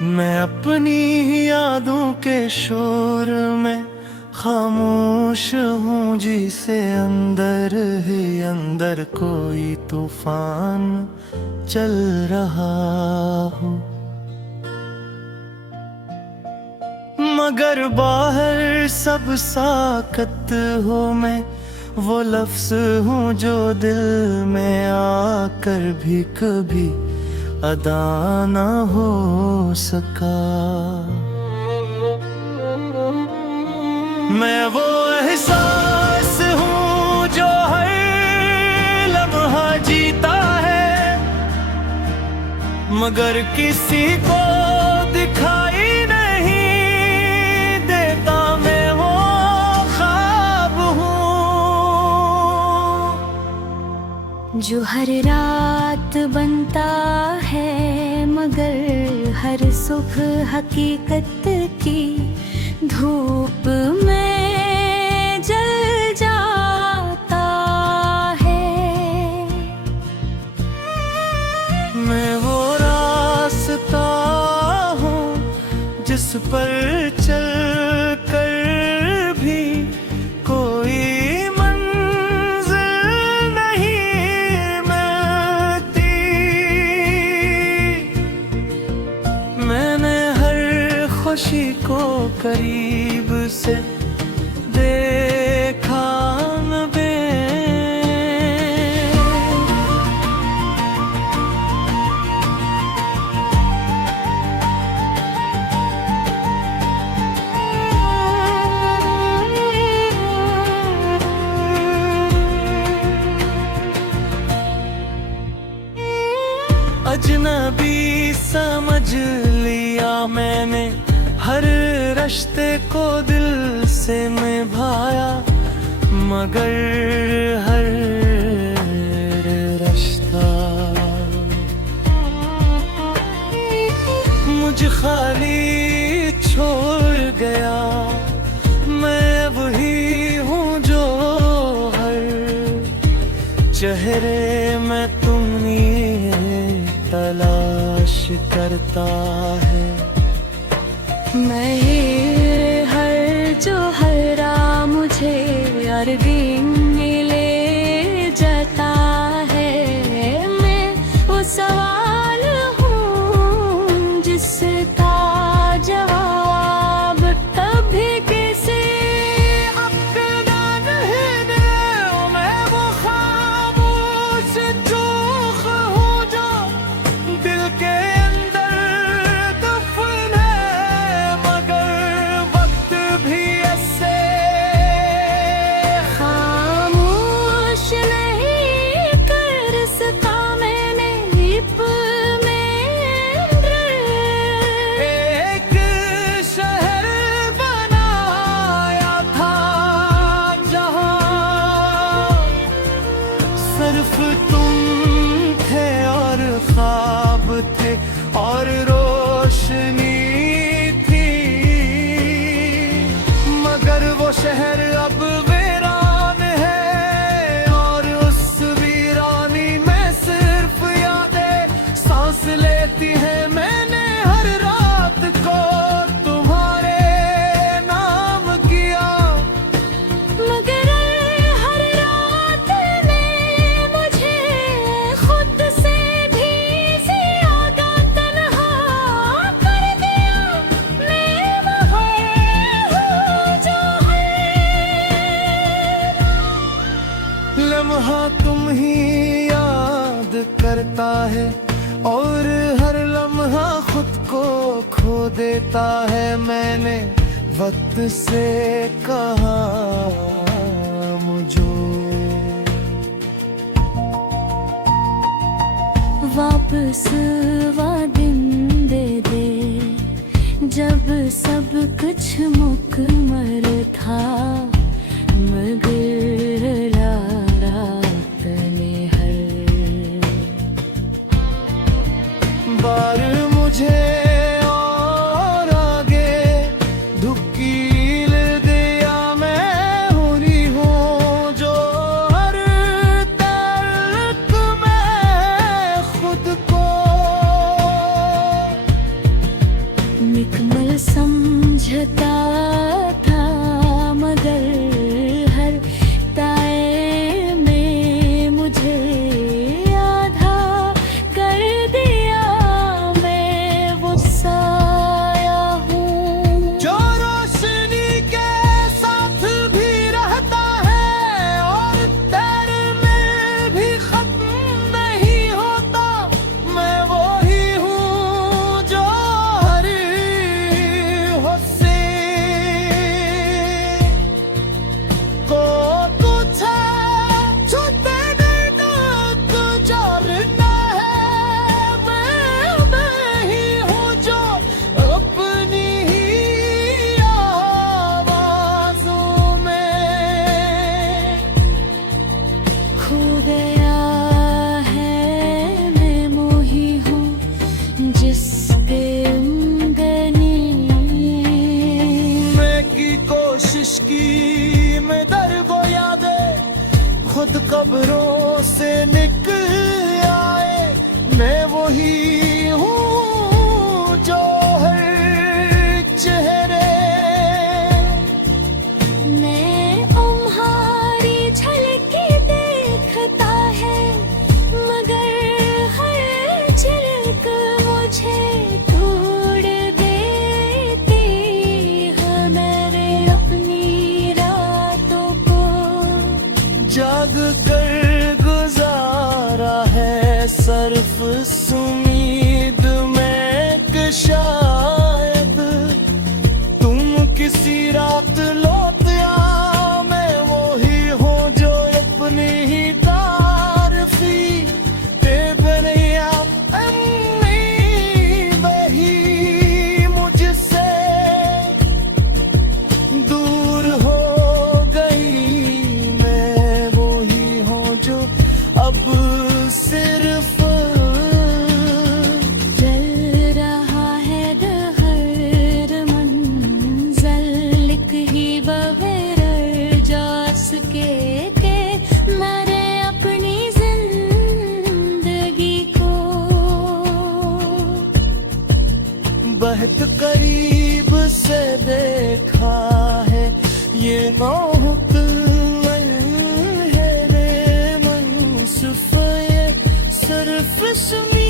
मैं अपनी ही यादों के शोर में खामोश हूँ, जिसे अंदर ही अंदर कोई तूफान चल रहा हो। मगर बाहर सब साकत हो, मैं वो लफ्ज हूँ जो दिल में आकर भी कभी अदा ना हो सका। मैं वो एहसास हूँ जो हर लम्हा जीता है, मगर किसी को दिखाई नहीं देता। मैं वो ख्वाब हूँ जो हर रात बनता है, मगर हर सुबह हकीकत की धूप में जल जाता है। मैं वो रास्ता हूँ जिस पर चल कर भी कोई मंजिल नहीं मिलती। मैंने हर खुशी को करीब से देखा न बे। अजनबी समझ लिया मैंने, हर रिश्ते को दिल से निभाया, मगर हर रिश्ता मुझे खाली छोड़ गया। मैं वही हूँ जो हर चेहरे में तुमने तलाश करता है। मैं हर जो हरा मुझे अरबी मिले जाता है। मैं वो सवाल हूँ जिसका जवाब कभी किसी अपना नहीं दे। मैं वो खामोश चूख हूँ जो दिल के अंदर दफन है, मगर वक्त भी ऐसे खामोश नहीं कर सका मैंने। हिप में एक शहर बनाया था जहाँ सिर्फ तुम थे और ख्वाब थे और रोशनी थी। मगर वो शहर अब वीरान है, और उस वीरानी में सिर्फ यादें सांस लेती हैं। मैंने हर रात को तुम्हारे नाम किया, मगर हर रात में मुझे खुद से भी ज्यादा तन्हा कर दिया। मैं वही हूँ जो लम्हा तुम ही याद करता है, और हर लम्हा खुद को खो देता है। मैंने वक्त से कहा मुझे वापस वो दिन दे दे जब सब कुछ मुकम्मल था, मगर रात ने हर बार मुझे और आगे धुकील दिया। मैं हुई हूँ जो हर तलक में खुद को ही हूँ जो हर चेहरे मैं तुम्हारी झलकी देखता है, मगर हर झलक मुझे तोड़ देती है। मैंने अपनी रातों को जाग कर गुजारा है सर्फ सुमीद में कि शायद तुम किसी रात लौट आ। मैं वो ही हूँ जो अपनी ही तारीफी बेबनिया अम्मी वही मुझसे दूर हो गई। मैं वो ही हूँ जो अब सिर्फ जल रहा है हर मंजल, लिख ही बगैर जास के मैंने अपनी जिंदगी को बहुत करीब से देखा है। ये मोहब्बत है रे मंसूफ, ये सिर्फ सुनी।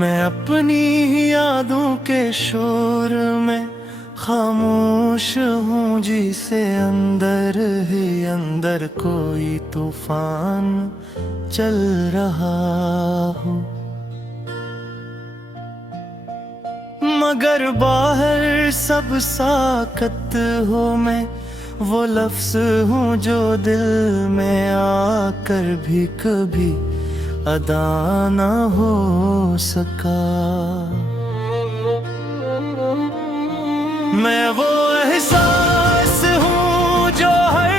मैं अपनी ही यादों के शोर में खामोश हूँ, जिसे अंदर ही अंदर कोई तूफान चल रहा हो। मगर बाहर सब साकत हो, मैं वो लफ्ज हूँ जो दिल में आकर भी कभी अदा न हो सका। मैं वो एहसास हूँ जो हर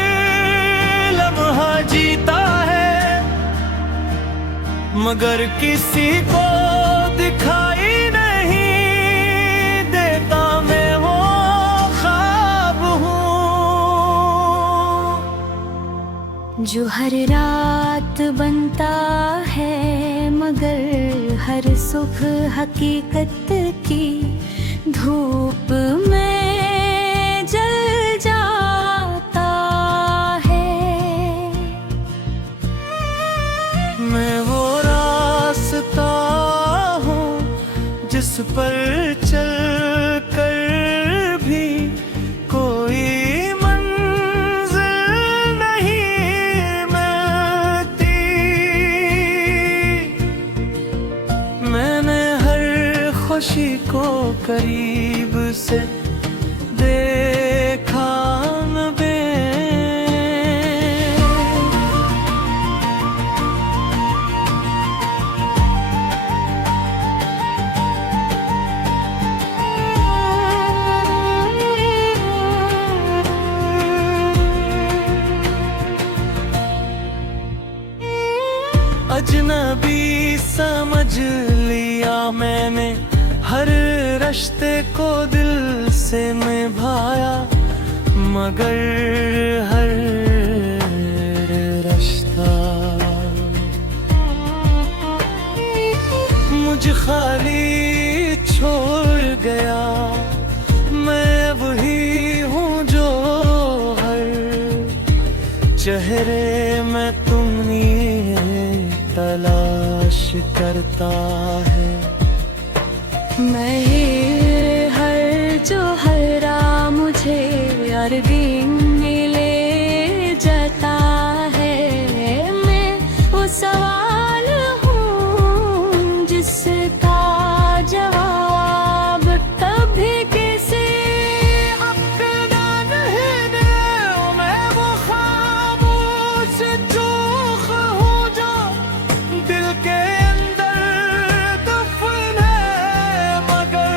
लम्हा जीता है, मगर किसी को दिखाई नहीं देता। मैं वो ख्वाब हूँ जो हर रात बनता है, मगर हर सुबह हकीकत की धूप में जल जाता है। मैं वो रास्ता हूँ जिस पर चल कर भी कोई मंजिल नहीं मिलती। मैंने हर खुशी को करीब से देखा न बे। अजनबी समझ लिया मैंने हर रिश्ते को दिल से निभाया, मगर हर रिश्ता मुझे खाली छोड़ गया। मैं वही हूँ जो हर चेहरे में तुमने तलाश करता है। मैं ही हर जो हरा मुझे अरबी में ले जाता है। मैं वो सवाल हूँ जिसका जवाब कभी किसी अपना नहीं दे। मैं वो खामोश चूख हूँ जो दिल के अंदर दफन है, मगर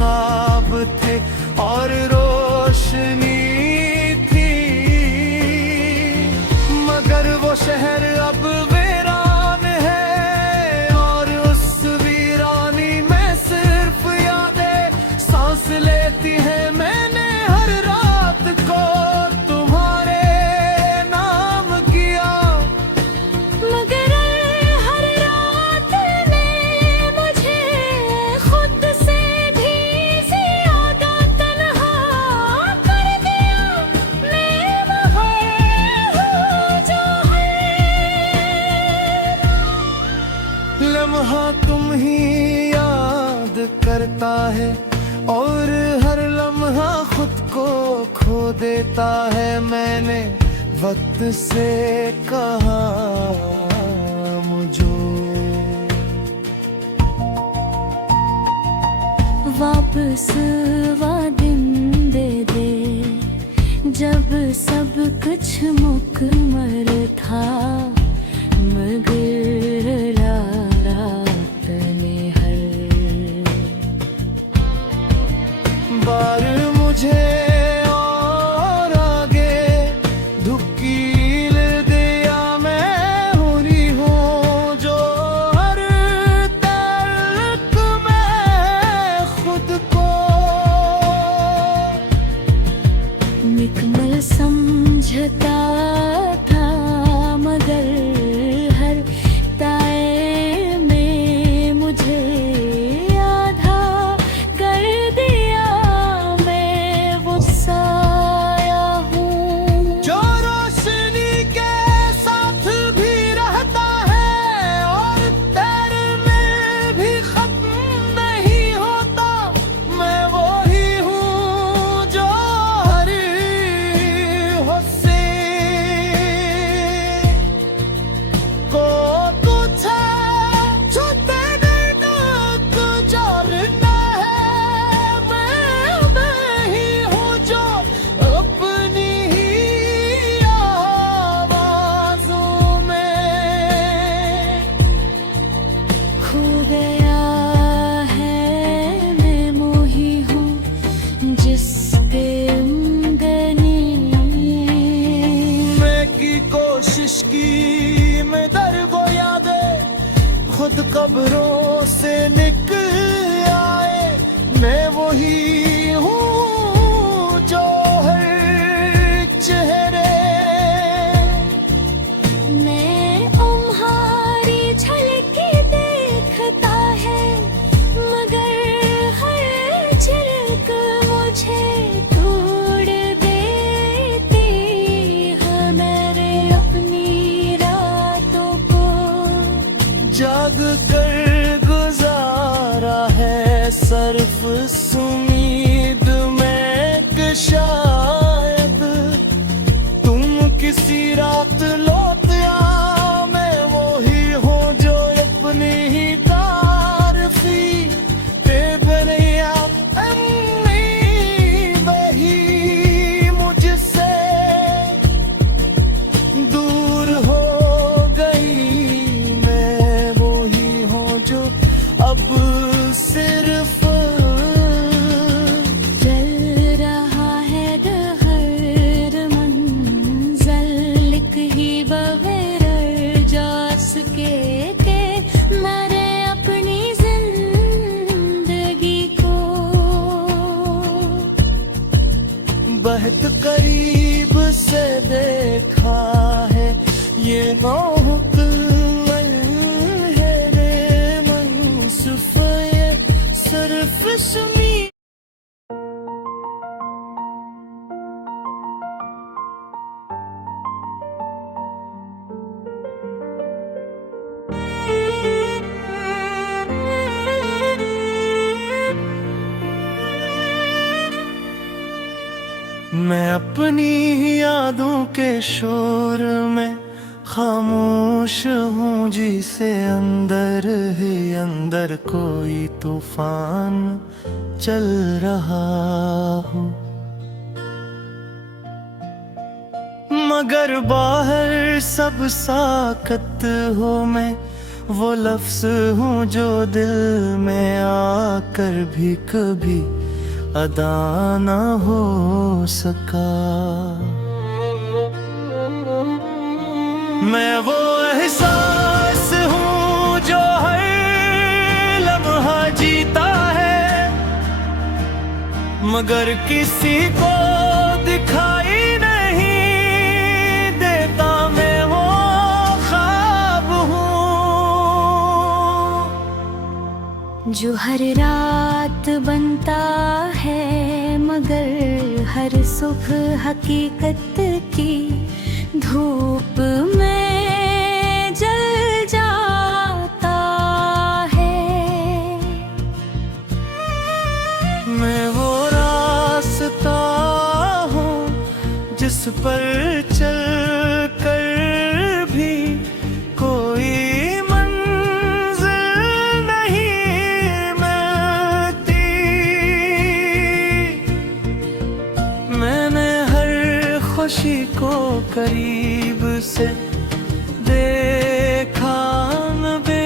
ख्वाब थे और रोशनी थी, मगर वो शहर अब वीरान है और उस वीरानी में सिर्फ यादें सांस लेती है। मैंने हर रात को तुम्हारे नाम किया, मगर हर रात ने मुझे खुद से भी ज्यादा तन्हा कर दिया। मैं वही हूँ जो लम्हा तुम ही याद करता है और हर लम्हा खुद को खो देता है। मैंने वक्त से कहा मुझे वापस वो दिन दे दे जब सब कुछ मुकम्मल था, मगर रात ने हर बार मुझे और आगे धुकील दिया। मैं हुई हूँ जो हर तलक में खुद को मुकम्मल समझता था, मगर हर ताए में मुझे आधा कर दिया। मैं वो साया हूँ जो रोशनी के साथ भी रहता है और तैरने भी खत्म नहीं होता। मैं वही हूँ जो हर हुस्से को कुछ छूते नहीं तक जोड़ना है। मैं वही हूँ जो अपनी ही आवाज़ों में खो गया है। मैं मोही हूँ जिसके मैं की कोशिश की मैं दर वो यादें खुद कब्रों से निकल आए। मैं वही हूँ जो हर चेहरे मैं तुम्हारी झलकी देखता है, मगर हर झलक मुझे तोड़ देती है। मेरे अपनी रातों को जाग कर गुजारा है सर्फ सुमीद में कि शायद तुम किसी रात लौट आ। मैं वही हूँ जो अपनी ही तारीफी बेबनिया अम्मी वही मुझसे दूर हो गई। मैं वही हूँ जो अब सिर्फ जल रहा है हर मंजल, लिख ही बगैर जास के मैंने अपनी जिंदगी को बहुत करीब से देखा है। ये मुकम्मल है रे मंसूफ ये सिर्फ सुमी। मैं अपनी ही यादों के शोर में खामोश हूँ, जिसे अंदर ही अंदर कोई तूफान चल रहा हो। मगर बाहर सब साकत हो, मैं वो लफ्ज हूँ जो दिल में आकर भी कभी अदा ना हो सका। मैं वो एहसास हूँ जो हर लम्हा जीता है, मगर किसी को दिखाई नहीं देता। मैं वो ख्वाब हूँ जो हर रात बनता है, मगर हर सुबह हकीकत की धूप में जल जाता है। मैं वो रास्ता हूँ जिस पर चल कर भी कोई मंजिल नहीं मिलती। मैंने हर खुशी को करीब से देखा न बे।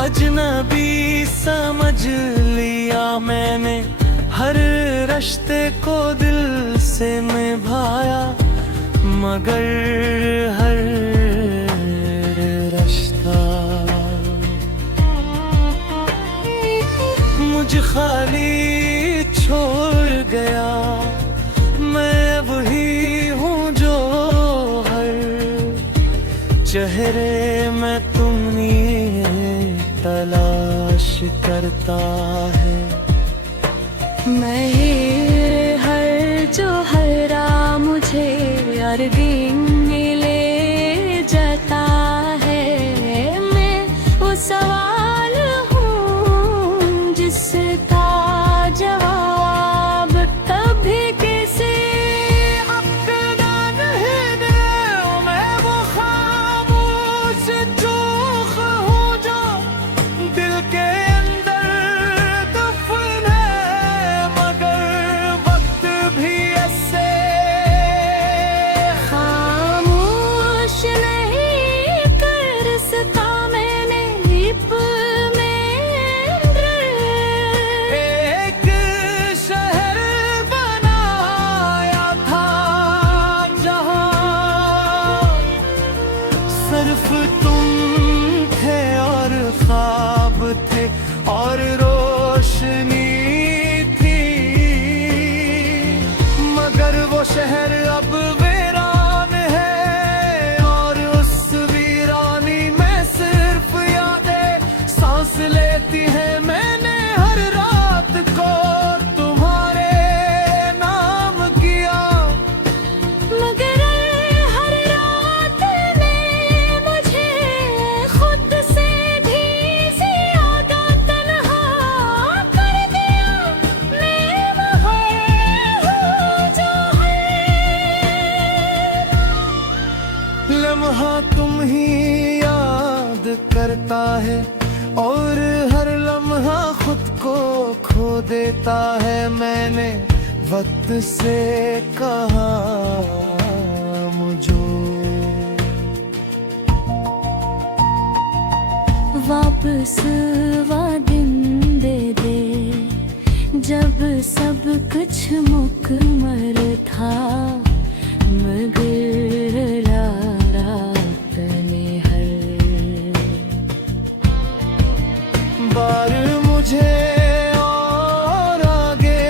अजनबी समझ लिया मैंने हर रिश्ते को दिल से निभाया, मगर हर रिश्ता मुझे खाली छोड़ गया। मैं वही हूँ जो हर चेहरे में तुमने तलाश करता है। मैं हर जो हरा मुझे अर्दिंग ले जाता है। मैं वो सवाल हूँ जिसका जवाब कभी किसी अपना नहीं दे। मैं वो खामोश चूख हूँ जो दिल के अंदर दफन है, मगर वक्त भी ऐसे खामोश नहीं कर सका। मैंने लिप में एक शहर बनाया था जहाँ सिर्फ तुम थे और ख्वाब थे और रोशनी थी। मगर वो शहर अब वीरान है और उस वीरानी में सिर्फ यादें सांस लेती है। मैंने हर रात को तुम्हारे नाम किया, मगर हर रात ने मुझे खुद से भी ज्यादा तन्हा कर दिया। मैं वही हूँ जो लम्हा तुम ही याद करता है और हर लम्हा खुद को खो देता है। मैंने वक्त से कहा मुझे वापस वो दिन दे दे जब सब कुछ मुकम्मल था, मगर रात ने हर बार मुझे और आगे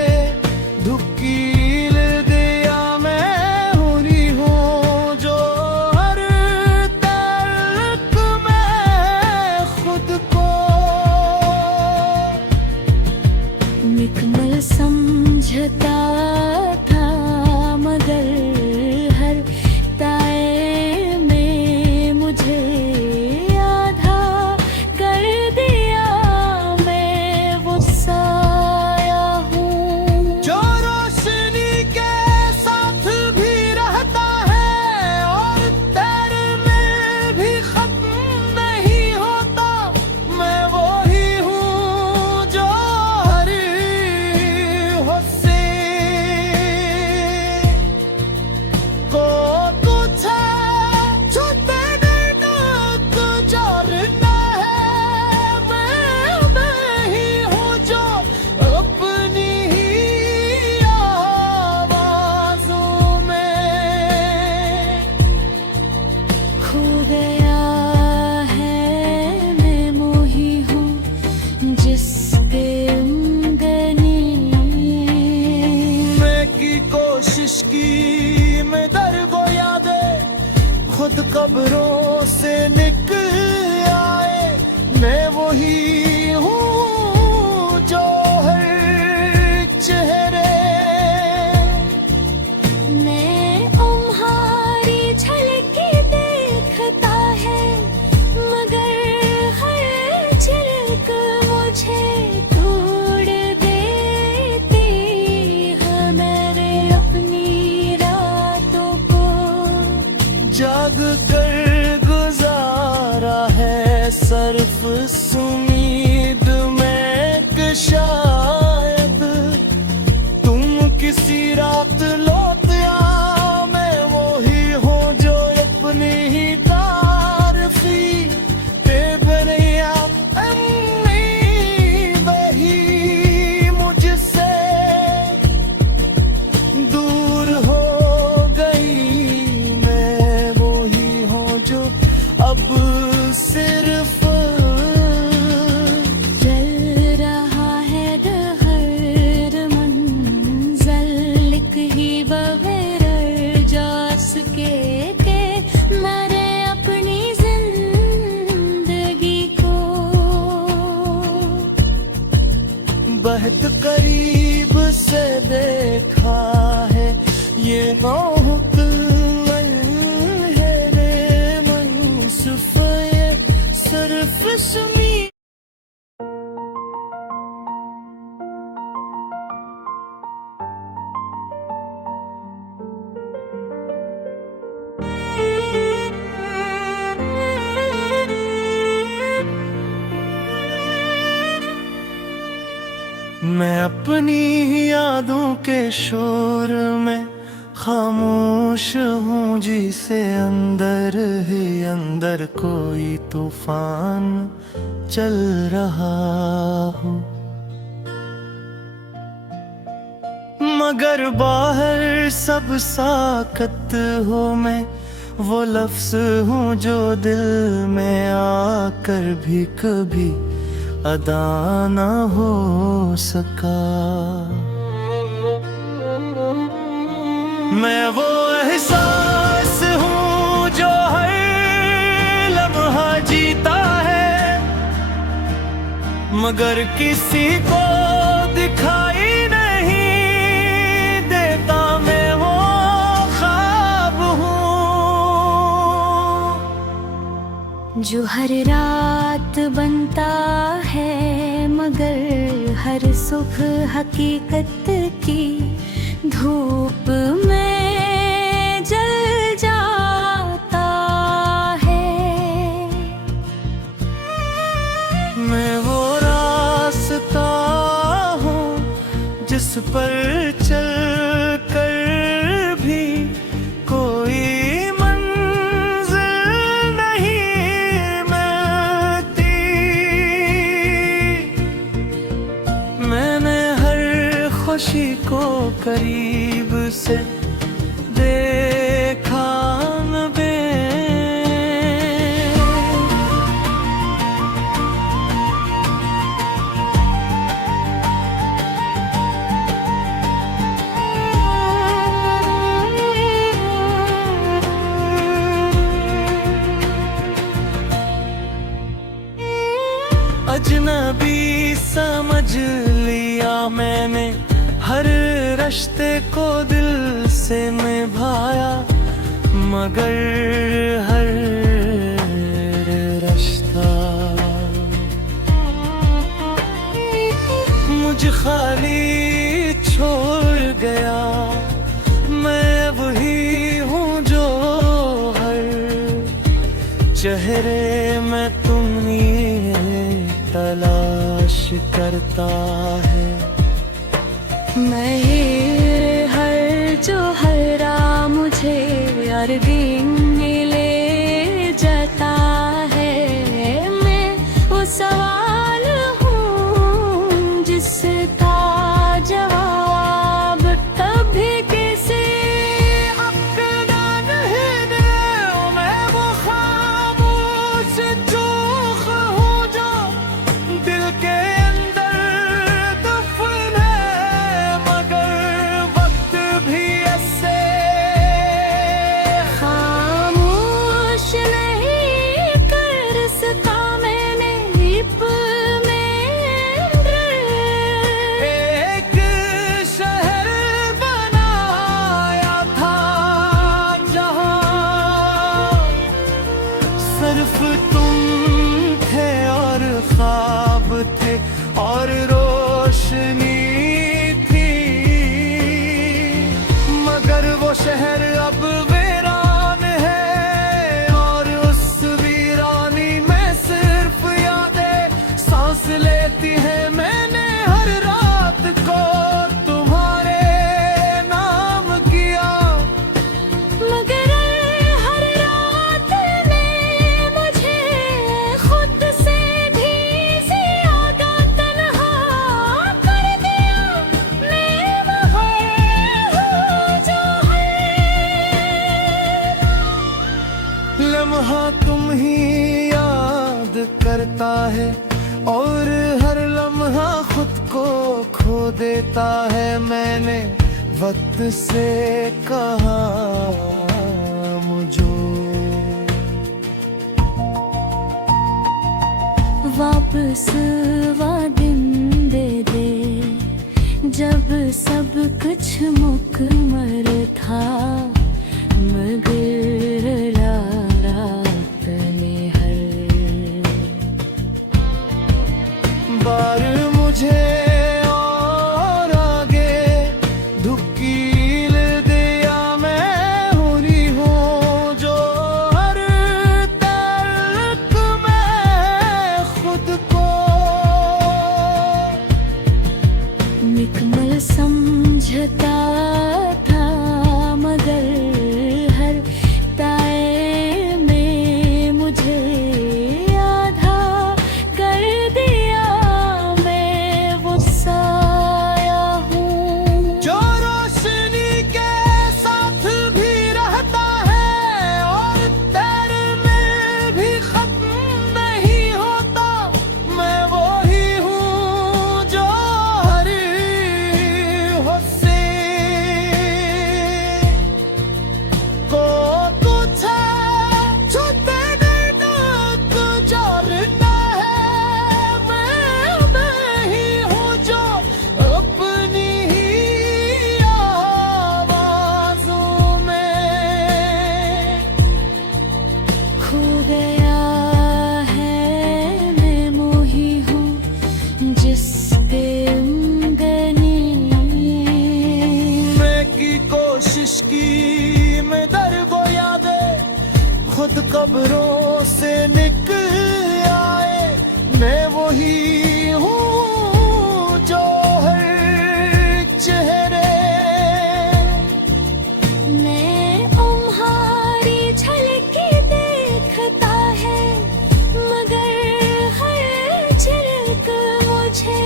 धुकील दिया। मैं हुई हूँ जो हर तलक में खुद को मुकम्मल समझता था, मगर हर ताए में मुझे आधा कर दिया। मैं वही हूँ जो हर चेहरे मैं तुम्हारी झलकी देखता है, मगर हर झलक मुझे तोड़ देती है। मेरे अपनी रातों को जाग कर गुजारा है सर्फ सुमीद में कि शायद तुम किसी रात लौट आ। मैं वही हूँ जो अपनी ही तारीफी बेबनिया अम्मी वही मुझसे दूर हो गई। मैं वही हूँ जो अब सिर्फ जल रहा है हर मंजल, एक ही बगैर जास के मैंने अपनी जिंदगी को बहुत करीब से देखा है। ये मोहब्बत है रे मंसूफ ये सिर्फ सुनी। मैं अपनी ही यादों के शोर में खामोश हूँ, जिसे अंदर ही अंदर कोई तूफान चल रहा हो। मगर बाहर सब साकत हो, मैं वो लफ्ज हूँ जो दिल में आकर भी कभी अदा ना हो सका। मैं वो एहसास हूँ जो हर लम्हा जीता है, मगर किसी को दिखाई नहीं देता। मैं वो ख्वाब हूँ जो हर रात बनता है, मगर हर सुबह हकीकत की धूप में जल जाता है। मैं वो रास्ता हूँ जिस पर चल कर भी कोई मंजिल नहीं मिलती। मैंने हर खुशी को करीब से देखा न बे। अजनबी समझ लिया मैंने हर रिश्ते को दिल से निभाया, मगर हर रिश्ता मुझे खाली छोड़ गया। मैं वही हूँ जो हर चेहरे में तुम्हें तलाश करता है। मैं हर जो हरा मुझे हर दिन ले जाता है। मैं वो सवाल हूँ जिसका जवाब कभी किसी अपना नहीं दे। मैं वो खामोश चूख हूँ जो दिल के अंदर दफन है, मगर वक्त भी ऐसे खामोश नहीं कर सका। मैंने सांस लेती है मैंने हर रात को तुम्हारे नाम किया, मगर हर रात ने मुझे खुद से भी ज्यादा तन्हा कर दिया। मैं वही हूँ जो लम्हा तुम ही याद करता है और हर लम्हा खुद को खो देता है। मैंने वक्त से कहा मुझे वापस वो दिन दे दे जब सब कुछ मुकम्मल था, मगर रात में हर बार मुझे और आगे धुकील दिया। मैं हुई हूँ जो हर तलक मैं खुद को मुकम्मल समझता था, मगर हर ताए में मुझे आधा कर दिया। मैं वो साया हूँ जो रोशनी के साथ भी रहता है और तेरे में भी खत्म नहीं होता। मैं वही हूँ जो हर होसे को कुछ छूते तक चलना है। मैं ही हूँ जो अपनी ही आवाज़ों में खो गया है। मैं मोही हूँ जिसके मैं की कोशिश की मैं दर को यादें खुद कब्रों से निकल आए। मैं वही हूँ जो हर चेहरे मैं तुम्हारी झलकी देखता है, मगर हर झलक मुझे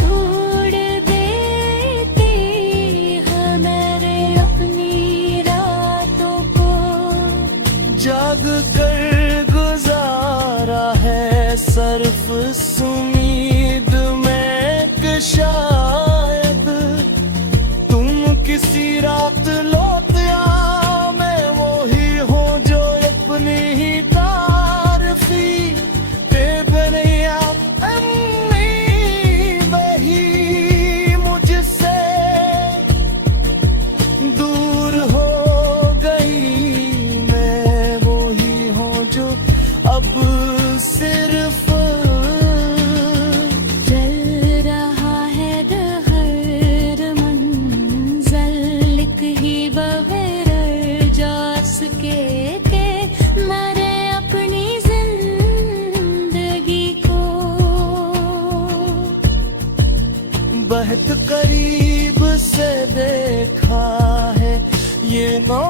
तोड़ देती है। मैंने अपनी रातों को जाग कर गुजारा है सर्फ सुमीद में कि शायद तुम किसी रात लौट आ। मैं वही हूँ जो अपनी ही तारफी बेबनिया अम्मी वही मुझसे दूर हो गई। मैं वही हूँ जो अब सिर्फ जल रहा है हर मंजल ही बगैर जास के मरे अपनी जिंदगी को बहुत करीब से देखा है ये नौ